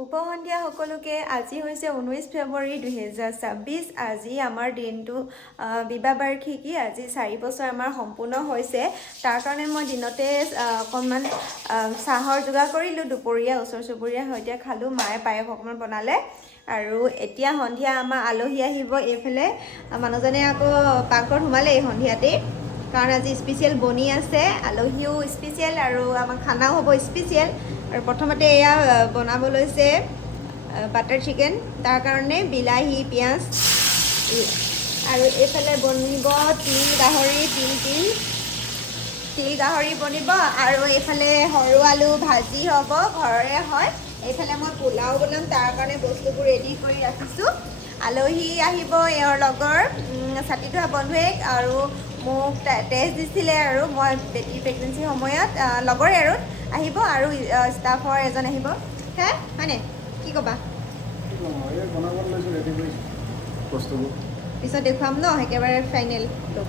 শুভ সন্ধিয়া সকলোকে। আজি হৈছে 19 ফেব্ৰুৱাৰী 2026। আজি আমাৰ দিনটো বিবাহ বাৰ্ষিকী। আজি 4 বছৰ আমাৰ সম্পূৰ্ণ হৈছে। তাৰ কাৰণে মই দিনতে অকণমান চাহৰ যোগাৰ কৰিলোঁ। দুপৰীয়া ওচৰ চুবুৰীয়াৰ সৈতে খালোঁ। মায়ে পায়স অকণমান বনালে। আৰু এতিয়া সন্ধিয়া আমাৰ আলহী আহিব। এইফালে মানুহজনে আকৌ পাকঘৰত সোমালে এই সন্ধিয়াতেই, কাৰণ আজি স্পেচিয়েল বনি আছে। আলহীও স্পেচিয়েল আৰু আমাৰ খানাও হ'ব স্পেচিয়েল। আৰু প্ৰথমতে এয়া বনাব লৈছে বাটাৰ চিকেন। তাৰ কাৰণে বিলাহী পিঁয়াজ আৰু এইফালে বনিব তিল গাহৰি, তিল গাহৰি বনিব। আৰু এইফালে সৰু আলু ভাজি হ'ব, ঘৰৰে হয়। এইফালে মই পোলাও বনাম, তাৰ কাৰণে বস্তুবোৰ ৰেডি কৰি ৰাখিছোঁ। আলহী আহিব, এওঁৰ লগৰ ছাতি ধোৱা বন্ধুৱেক, আৰু মোক টেষ্ট দিছিলে। আৰু মই বেটী প্ৰেগনেঞ্চিৰ সময়ত লগৰে আৰু আহিব, আৰু ষ্টাফৰ এজন আহিব। হে হয়নে, কি ক'বা? পিছত দেখুৱাম ন, একেবাৰে ফাইনেল লুক।